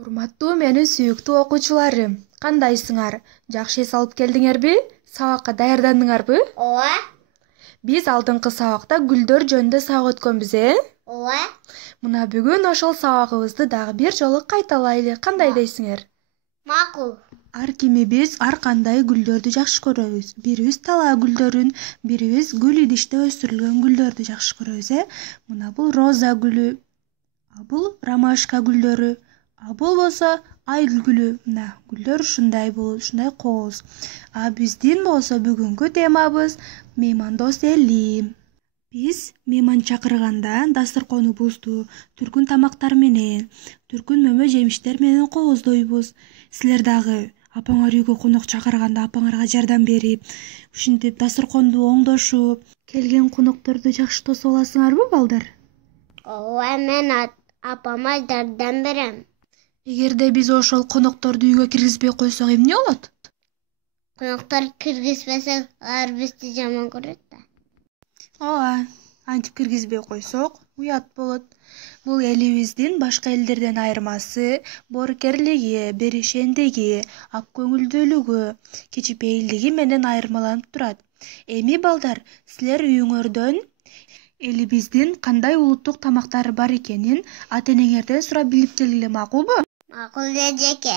Урматтуу менин сүйүктүү окуучуларым, кандайсыңар? Жакшы эс алып келдиңерби? Сабакка даярдандыңарбы? Ооба. Биз алдыңкы сабакта гүлдөр жөнүндө сабак өткөнбүз, Ооба. Мына бүгүн ошол сабагыбызды дагы бир жолу кайталайлы. Кандай дейсиңер? Макул. Ар кимибиз ар кандай гүлдөрдү жакшы көрөбүз. Бирибиз талаа гүлдөрүн, бирибиз гүл идиште өстүрүлгөн гүлдөрдү жакшы көрөбүз, Мына бул роза гүлү, а бул ромашка гүлдөрү, а болбосо айгүл гүлү. Мына гүлдөр ушундай болот, ушундай кооз. А биздин болсо бүгүнкү темабыз меймандос эли. Биз мейман чакырганда дасторконубузду түркүн тамактар менен, түркүн мөмө жемиштер менен кооздойбуз. Силер дагы апаңар үйгө конок чакырганда апаңарга жардам берип, ушинтип дасторконду оңдошуп, келген конокторду жакшы тосуп аласыңарбы, балдар? Ооба, мен апама жардам берем. Эгерде биз ошол конокторду үйгө киргизбей койсок эмне болот? Коноктор киргизбесек, алар бизди жаман көрөт да. Ооба, антип киргизбей койсок, уят болот. Бул элибиздин башка элдерден айырмасы боорукерлиги, беришендиги, ак көңүлдүүлүгү, кичипейилдиги менен айырмаланып турат. Эми балдар, силер үйүңөрдөн элибиздин кандай улуттук тамактары бар экенин ата-энеңерден сурап билип келгиле, макулбу? Макул эжеке.